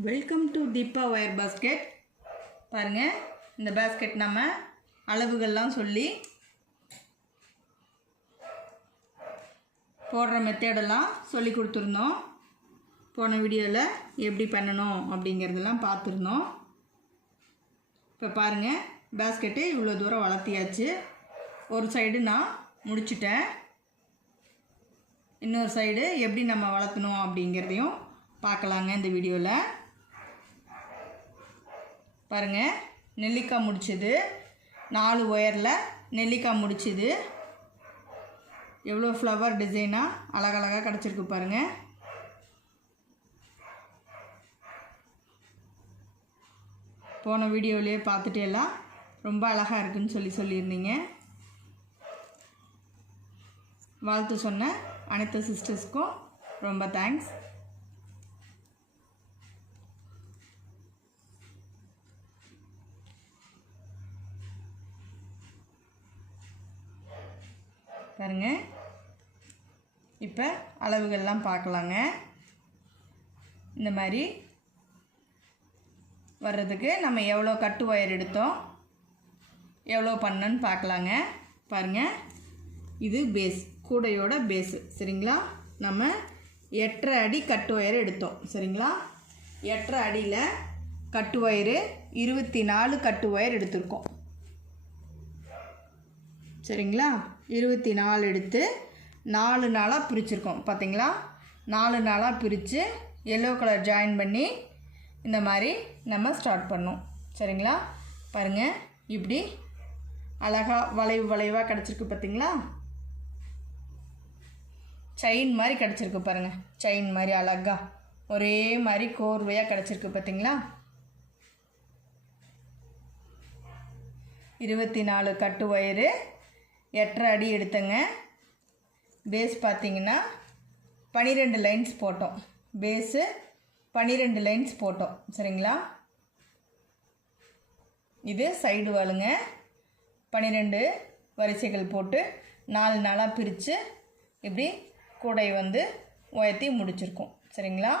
Welcome to Deepa wire basket. பாருங்கள், இந்த basket நம்ம அளவுகள்லாம் சொல்லி போடுற மெத்தடெல்லாம் சொல்லி கொடுத்துருந்தோம். போன வீடியோவில் எப்படி பண்ணணும் அப்படிங்கிறதெல்லாம் பார்த்துருந்தோம். இப்போ பாருங்கள், பாஸ்கெட்டு இவ்வளோ தூரம் வளர்த்தியாச்சு. ஒரு சைடு நான் முடிச்சிட்டேன். இன்னொரு சைடு எப்படி நம்ம வளர்த்தணும் அப்படிங்கிறதையும் பார்க்கலாங்க இந்த வீடியோவில். பாருங்கள், நெல்லிக்காய் முடிச்சது 4 ஒயரில் நெல்லிக்காய் முடிச்சது எவ்வளோ ஃப்ளவர் டிசைனாக அழகழகாக கிடச்சிருக்கு பாருங்கள். போன வீடியோவிலே பார்த்துட்டு எல்லாம் ரொம்ப அழகாக இருக்குன்னு சொல்லியிருந்தீங்க. வாழ்த்து சொன்ன அனைத்து சிஸ்டர்ஸ்க்கும் ரொம்ப தேங்க்ஸ். பாருங்க, இப்போ அளவுகள்லாம் பார்க்கலாங்க. இந்த மாதிரி வர்றதுக்கு நம்ம எவ்வளோ கட்டு ஒயர் எடுத்தோம், எவ்வளோ பண்ணன்னு பார்க்கலாங்க. பாருங்கள், இது பேஸ், கூடையோட பேஸு. சரிங்களா? நம்ம 8.5 அடி கட்டு ஒயர் எடுத்தோம். சரிங்களா? 8.5 அடியில் கட்டு ஒயரு 24 கட்டு ஒயர் எடுத்திருக்கோம். சரிங்களா? 24 எடுத்து 4 நாளாக பிரிச்சுருக்கோம். பார்த்தீங்களா? 4 நாளாக பிரித்து எல்லோ கலர் ஜாயின் பண்ணி இந்த மாதிரி நம்ம ஸ்டார்ட் பண்ணோம். சரிங்களா? பாருங்கள், இப்படி அழகாக வளைவாக கிடச்சிருக்கு. பார்த்தீங்களா? செயின் மாதிரி கிடச்சிருக்கு பாருங்கள். செயின் மாதிரி அழகாக ஒரே மாதிரி கோர்வையாக கிடச்சிருக்கு. பார்த்தீங்களா? 24 கட்டு ஒயரு 8.5 அடி எடுத்தங்க. பேஸ் பார்த்திங்கன்னா 12 லைன்ஸ் போட்டோம். பேஸு 12 லைன்ஸ் போட்டோம். சரிங்களா? இது சைடு வாளுங்க. 12 வரிசைகள் போட்டு 4 நாளாக பிரித்து இப்படி கூடை வந்து உயர்த்தி முடிச்சிருக்கோம். சரிங்களா?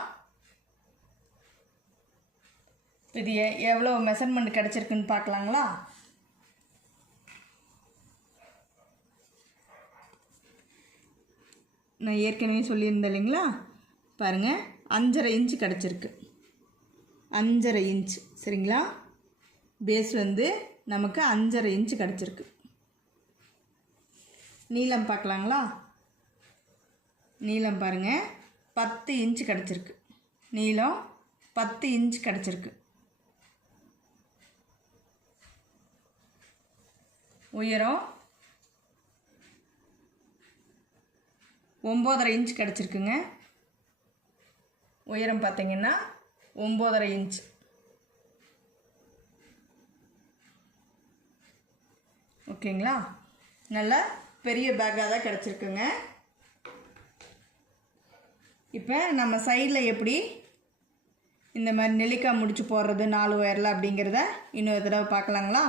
இது எவ்வளோ மெஷர்மெண்ட் கிடச்சிருக்குன்னு பார்க்கலாங்களா? நான் ஏற்கனவே சொல்லியிருந்தேன் இல்லைங்களா? பாருங்கள், 5.5 இன்ச்சு கிடச்சிருக்கு. 5.5 இன்ச்சு. சரிங்களா? பேஸ் வந்து நமக்கு 5.5 இன்ச்சு கிடச்சிருக்கு. நீளம் பார்க்கலாங்களா? நீளம் பாருங்கள், 10 இன்ச்சு கிடச்சிருக்கு. நீளம் 10 இன்ச்சு கிடச்சிருக்கு. உயரம் 9.5 இன்ச் கிடச்சிருக்குங்க. உயரம் பார்த்திங்கன்னா 9.5 இன்ச். ஓகேங்களா? நல்ல பெரிய பேக்காக தான் கிடச்சிருக்குங்க. இப்போ நம்ம சைடில் எப்படி இந்த மாதிரி நெல்லிக்காய் முடிச்சு போடுறது 4 ஒயரில் அப்படிங்கிறத இன்னொரு தடவை பார்க்கலாங்களா?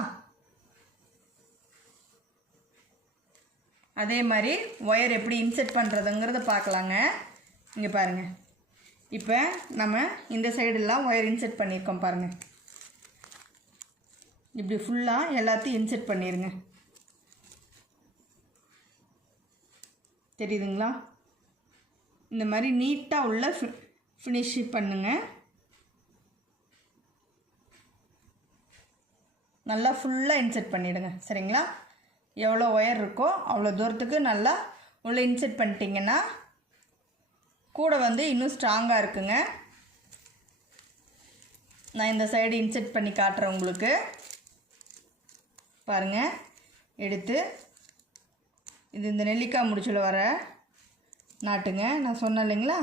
அதே மாதிரி ஒயர் எப்படி இன்செர்ட் பண்ணுறதுங்கிறத பார்க்கலாங்க. இங்கே பாருங்கள், இப்போ நம்ம இந்த சைடெல்லாம் ஒயர் இன்செர்ட் பண்ணியிருக்கோம். பாருங்கள், இப்படி ஃபுல்லாக எல்லாத்தையும் இன்செர்ட் பண்ணிடுங்க. தெரியுதுங்களா? இந்த மாதிரி நீட்டாக உள்ள ஃபினிஷ் பண்ணுங்க. நல்லா ஃபுல்லாக இன்செர்ட் பண்ணிவிடுங்க. சரிங்களா? எவ்வளோ ஒயர் இருக்கோ அவ்வளோ தூரத்துக்கு நல்லா உள்ளே இன்செர்ட் பண்ணிட்டீங்கன்னா கூட வந்து இன்னும் ஸ்ட்ராங்காக இருக்குங்க. நான் இந்த சைடு இன்செர்ட் பண்ணி காட்டுறேன் உங்களுக்கு. பாருங்கள், எடுத்து இது இந்த நெல்லிக்காய் முடிச்சில் வர நாட்டுங்க. நான் சொன்னேன் இல்லைங்களா,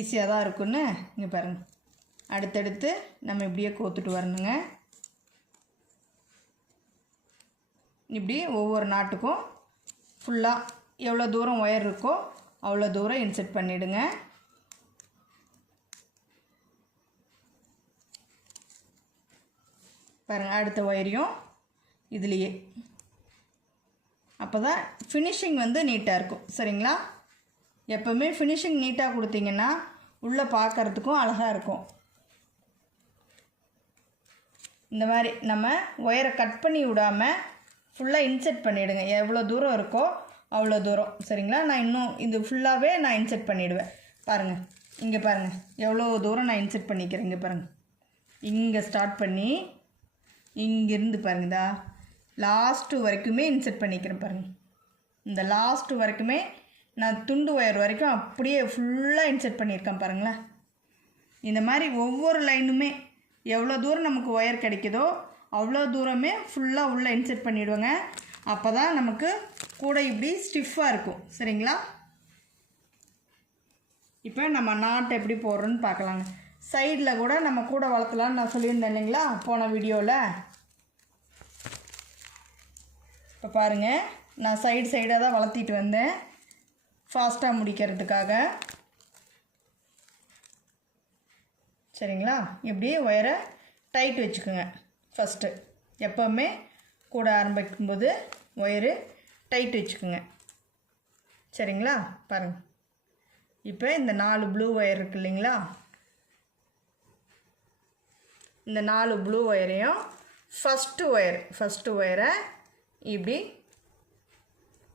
ஈஸியாக தான் இருக்குன்னு. இங்கே பாருங்கள், அடுத்தடுத்து நம்ம இப்படியே கோத்துட்டு வரணுங்க. இப்படி ஒவ்வொரு நாட்டுக்கும் ஃபுல்லாக எவ்வளோ தூரம் ஒயர் இருக்கோ அவ்வளோ தூரம் இன்செர்ட் பண்ணிவிடுங்க. பாருங்கள், அடுத்த ஒயரையும் இதுலேயே. அப்போ தான் ஃபினிஷிங் வந்து நீட்டாக இருக்கும். சரிங்களா? எப்போவுமே ஃபினிஷிங் நீட்டாக கொடுத்தீங்கன்னா உள்ளே பார்க்குறதுக்கும் அழகாக இருக்கும். இந்த மாதிரி நம்ம ஒயரை கட் பண்ணி விடாமல் ஃபுல்லாக இன்செர்ட் பண்ணிவிடுங்க. எவ்வளோ தூரம் இருக்கோ அவ்வளோ தூரம். சரிங்களா? நான் இன்னும் இது ஃபுல்லாகவே நான் இன்செர்ட் பண்ணிவிடுவேன். பாருங்கள், இங்கே பாருங்கள் எவ்வளோ தூரம் நான் இன்செர்ட் பண்ணிக்கிறேன். இங்கே பாருங்கள், இங்கே ஸ்டார்ட் பண்ணி இங்கேருந்து பாருங்கதா லாஸ்ட்டு வரைக்குமே இன்செர்ட் பண்ணிக்கிறேன். பாருங்கள், இந்த லாஸ்ட்டு வரைக்குமே நான் துண்டு ஒயர் வரைக்கும் அப்படியே ஃபுல்லாக இன்செர்ட் பண்ணியிருக்கேன். பாருங்களேன், இந்த மாதிரி ஒவ்வொரு லைனுமே எவ்வளோ தூரம் நமக்கு ஒயர் கிடைக்குதோ அவ்வளோ தூரமே ஃபுல்லாக உள்ளே இன்செர்ட் பண்ணிவிடுவேங்க. அப்போ தான் நமக்கு கூடை இப்படி ஸ்டிஃபாக இருக்கும். சரிங்களா? இப்போ நம்ம நாட் எப்படி போடுறோன்னு பார்க்கலாங்க. சைடில் கூட நம்ம கூடை வளர்த்தலான்னு நான் சொல்லியிருந்தேன் இல்லைங்களா போன வீடியோவில். இப்போ பாருங்கள், நான் சைடாக தான் வளர்த்திட்டு வந்தேன் ஃபாஸ்ட்டாக முடிக்கிறதுக்காக. சரிங்களா? இப்படி ஒயரை டைட் வச்சுக்கோங்க. ஃபஸ்ட்டு எப்போவுமே கூட ஆரம்பிக்கும்போது ஒயரு டைட் வச்சுக்கோங்க. சரிங்களா? பாருங்கள், இப்போ இந்த 4 ப்ளூ ஒயர் இருக்குது இல்லைங்களா, இந்த 4 ப்ளூ ஒயரையும் ஃபஸ்ட்டு ஒயரை இப்படி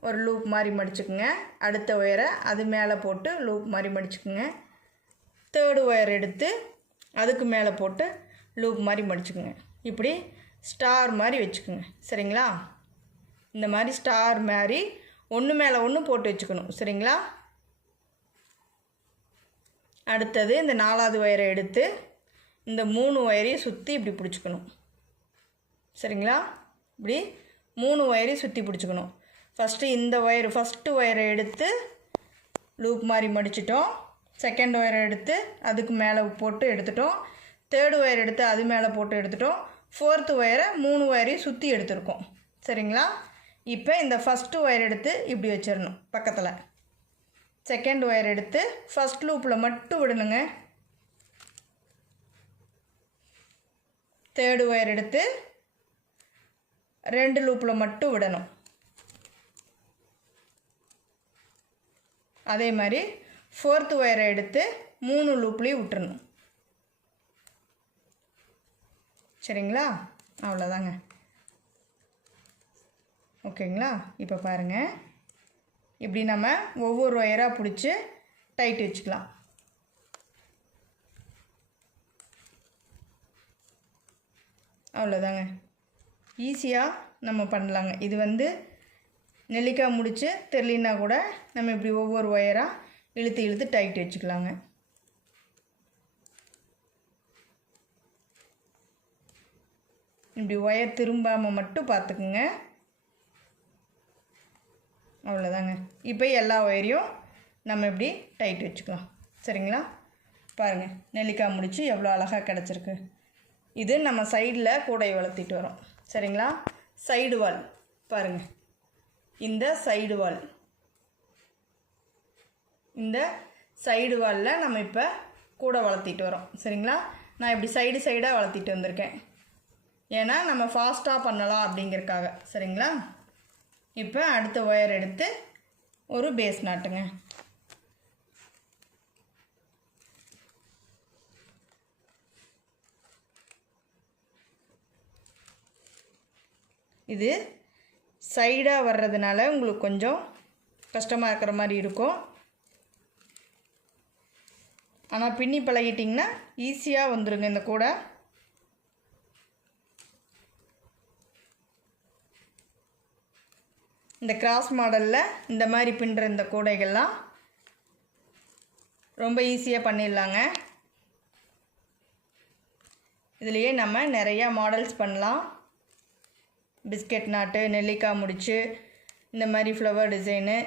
ஒரு லூப் மாதிரி மடிச்சுக்குங்க. அடுத்த ஒயரை அது மேலே போட்டு லூப் மாதிரி மடிச்சுக்குங்க. தேர்டு ஒயர் எடுத்து அதுக்கு மேலே போட்டு லூப் மாதிரி மடிச்சுக்குங்க. இப்படி ஸ்டார் மாதிரி வச்சுக்கோங்க. சரிங்களா? இந்த மாதிரி ஸ்டார் மாதிரி ஒன்று மேலே ஒன்று போட்டு வச்சுக்கணும். சரிங்களா? அடுத்தது இந்த 4வது ஒயரை எடுத்து இந்த 3 ஒயரையும் சுற்றி இப்படி பிடிச்சிக்கணும். சரிங்களா? இப்படி 3 ஒயரையும் சுற்றி பிடிச்சிக்கணும். ஃபஸ்ட்டு ஒயரை எடுத்து லூப் மாதிரி மடிச்சிட்டோம். செகண்ட் ஒயரை எடுத்து அதுக்கு மேலே போட்டு எடுத்துட்டோம். தேர்டு ஒயர் எடுத்து அது மேலே போட்டு எடுத்துட்டோம். ஃபோர்த்து ஒயரை 3 ஒயரையும் சுற்றி எடுத்துருக்கோம். சரிங்களா? இப்போ இந்த ஃபஸ்ட்டு ஒயர் எடுத்து இப்படி வச்சிடணும் பக்கத்தில். செகண்ட் ஒயர் எடுத்து ஃபஸ்ட் லூப்பில் மட்டும் விடணுங்க. தேர்டு ஒயர் எடுத்து 2 லூப்பில் மட்டும் விடணும். அதே மாதிரி ஃபோர்த்து ஒயரை எடுத்து 3 லூப்லேயும் விட்டுறணும். சரிங்களா? அவ்வளோதாங்க. ஓகேங்களா? இப்போ பாருங்கள், இப்படி நம்ம ஒவ்வொரு ஒயராக பிடிச்சி டைட் வச்சுக்கலாம். அவ்வளோதாங்க, ஈஸியாக நம்ம பண்ணலாங்க. இது நெல்லிக்காய் முடிச்சு தெரியலனா கூட நம்ம இப்படி ஒவ்வொரு ஒயராக இழுத்து டைட் வச்சுக்கலாங்க. இப்படி ஒயர் திரும்பாமல் மட்டும் பார்த்துக்குங்க. அவ்வளோதாங்க. இப்போ எல்லா ஒயரையும் நம்ம இப்படி டைட் வச்சுக்கலாம். சரிங்களா? பாருங்கள், நெல்லிக்காய் முடிச்சு எவ்வளோ அழகாக கிடச்சிருக்கு. இது நம்ம சைடில் கூடை வளர்த்திட்டு வரோம். சரிங்களா? சைடு வால் பாருங்கள், இந்த சைடு வாலில் நம்ம இப்போ கூடை வளர்த்திட்டு வரோம். சரிங்களா? நான் இப்படி சைடாக வளர்த்திட்டு வந்திருக்கேன். ஏன்னா நம்ம ஃபாஸ்ட்டாக பண்ணலாம் அப்படிங்கிறதுக்காக. சரிங்களா? இப்போ அடுத்த ஒயர் எடுத்து ஒரு பேஸ் நாட்டுங்க. இது சைடாக வர்றதுனால உங்களுக்கு கொஞ்சம் கஷ்டமாக இருக்கிற மாதிரி இருக்கும். ஆனால் பின்னி பழகிட்டிங்கன்னா ஈஸியாக வந்துடுங்க இந்த கூடை. இந்த கிராஸ் மாடலில் இந்த மாதிரி பின்னுற இந்த கூடைகள்லாம் ரொம்ப ஈஸியாக பண்ணிடலாங்க. இதுலேயே நம்ம நிறையா மாடல்ஸ் பண்ணலாம். பிஸ்கெட் நாட்டு, நெல்லிக்காய் முடிச்சு, இந்த மாதிரி ஃப்ளவர் டிசைனு,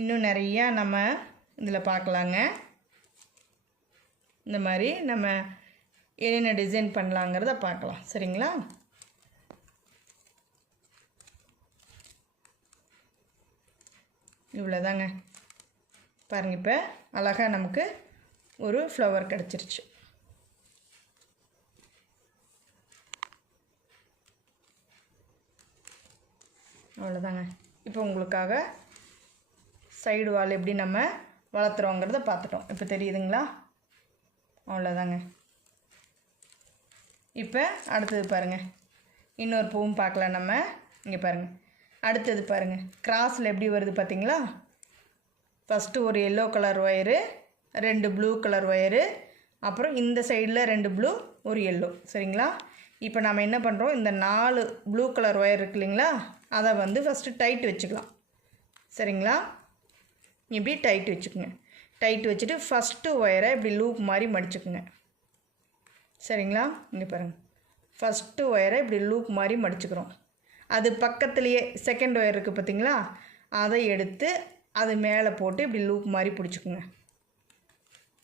இன்னும் நிறையா நம்ம இதில் பார்க்கலாங்க. இந்த மாதிரி நம்ம என்னென்ன டிசைன் பண்ணலாங்கிறத பார்க்கலாம். சரிங்களா? இவ்வளோதாங்க. பாருங்கள், இப்போ அழகாக நமக்கு ஒரு ஃப்ளவர் கிடச்சிருச்சு. அவ்வளோதாங்க. இப்போ உங்களுக்காக சைடு வால் எப்படி நம்ம வளர்த்துறோங்கிறத பார்த்துட்டோம். இப்போ தெரியுதுங்களா? அவ்வளோதாங்க. இப்போ அடுத்தது பாருங்கள், இன்னொரு பூவும் பார்க்கலாம் நம்ம. இங்கே பாருங்கள், அடுத்தது பாருங்கள், கிராஸில் எப்படி வருது பார்த்தீங்களா? ஃபஸ்ட்டு ஒரு yellow colour wire, 2 blue colour wire, அப்புறம் இந்த சைடில் 2 ப்ளூ, ஒரு எல்லோ. சரிங்களா? இப்போ நம்ம என்ன பண்ணுறோம், இந்த 4 ப்ளூ கலர் ஒயர் இருக்கு இல்லைங்களா, அதை வந்து ஃபஸ்ட்டு டைட் வச்சுக்கலாம். சரிங்களா? இப்படி டைட் வச்சுக்கோங்க. டைட் வச்சுட்டு ஃபஸ்ட்டு ஒயரை இப்படி லூப் மாதிரி மடிச்சுக்குங்க. சரிங்களா? இங்கே பாருங்கள், ஃபஸ்ட்டு ஒயரை இப்படி லூப் மாதிரி மடிச்சுக்கிறோம். அது பக்கத்துலேயே செகண்ட் ஒயர் இருக்குது பார்த்தீங்களா, அதை எடுத்து அது மேலே போட்டு இப்படி லூப் மாதிரி பிடிச்சிக்குங்க.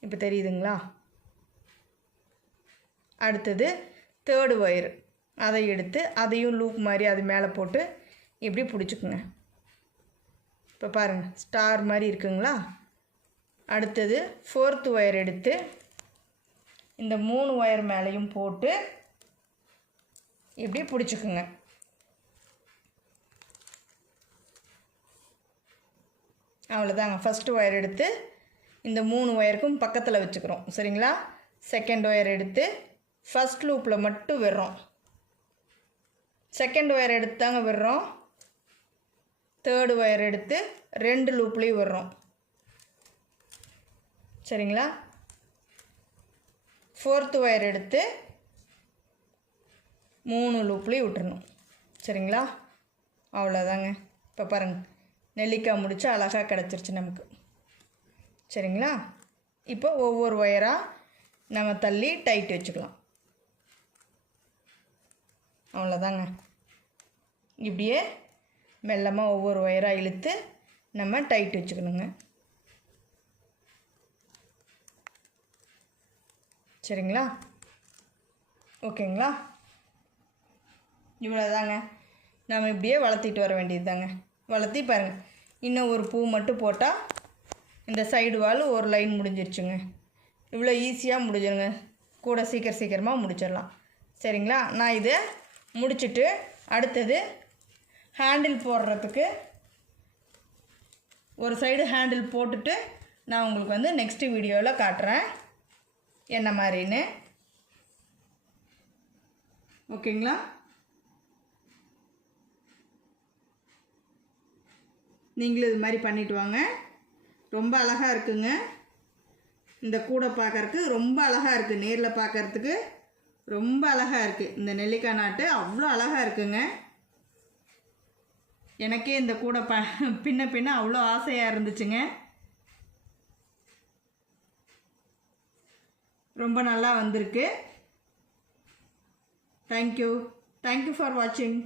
இப்போ தெரியுதுங்களா? அடுத்தது தேர்டு ஒயர், அதை எடுத்து அதையும் லூப் மாதிரி அது மேலே போட்டு இப்படி பிடிச்சிக்குங்க. இப்போ பாருங்கள், ஸ்டார் மாதிரி இருக்குங்களா? அடுத்தது ஃபோர்த்து ஒயர் எடுத்து இந்த 3 ஒயர் மேலேயும் போட்டு இப்படி பிடிச்சிக்குங்க. அவ்வளோதாங்க. ஃபஸ்ட்டு ஒயர் எடுத்து இந்த 3 ஒயருக்கும் பக்கத்தில் வச்சுக்கிறோம். சரிங்களா? செகண்ட் ஒயர் எடுத்து ஃபஸ்ட் லூப்பில் மட்டும் விடுறோம். செகண்ட் ஒயர் எடுத்து தாங்க விடுறோம். தேர்டு ஒயர் எடுத்து 2 லூப்லேயும் விடுறோம். சரிங்களா? ஃபோர்த்து ஒயர் எடுத்து 3 லூப்லேயும் விட்டுறணும். சரிங்களா? அவ்வளோதாங்க. இப்போ பாருங்கள், நெல்லிக்காய் முடிச்சு அழகாக கிடச்சிருச்சு நமக்கு. சரிங்களா? இப்போ ஒவ்வொரு ஒயராக நம்ம தள்ளி டைட் வச்சுக்கலாம். அவ்வளோதாங்க. இப்படியே மெல்லமாக ஒவ்வொரு ஒயராக இழுத்து நம்ம டைட் வச்சுக்கணுங்க. சரிங்களா? ஓகேங்களா? இவ்வளோதாங்க. நம்ம இப்படியே வளர்த்திட்டு வர வேண்டியது தாங்க. வளர்த்தி பாருங்கள், இன்னும் ஒரு பூ மட்டும் போட்டால் இந்த சைடு வால் ஒரு லைன் முடிஞ்சிருச்சுங்க. இவ்வளோ ஈஸியாக முடிஞ்சிருங்க. கூட சீக்கிரமாக முடிச்சிடலாம். சரிங்களா? நான் இதை முடிச்சுட்டு அடுத்தது ஹேண்டில் போடுறதுக்கு ஒரு சைடு ஹேண்டில் போட்டுட்டு நான் உங்களுக்கு வந்து நெக்ஸ்ட்டு வீடியோவில் காட்டுறேன் என்ன மாதிரின்னு. ஓகேங்களா? நீங்களும் இது மாதிரி பண்ணிட்டு வாங்க. ரொம்ப அழகாக இருக்குங்க. இந்த கூடை பார்க்கறதுக்கு ரொம்ப அழகாக இருக்குது. நேரில் பார்க்கறதுக்கு ரொம்ப அழகாக இருக்குது. இந்த நெல்லிக்காய் நாட்டு அவ்வளோ அழகாக இருக்குங்க. எனக்கே இந்த கூடை பின்ன அவ்வளோ ஆசையாக இருந்துச்சுங்க. ரொம்ப நல்லா வந்திருக்கு. தேங்க்யூ ஃபார் வாட்சிங்.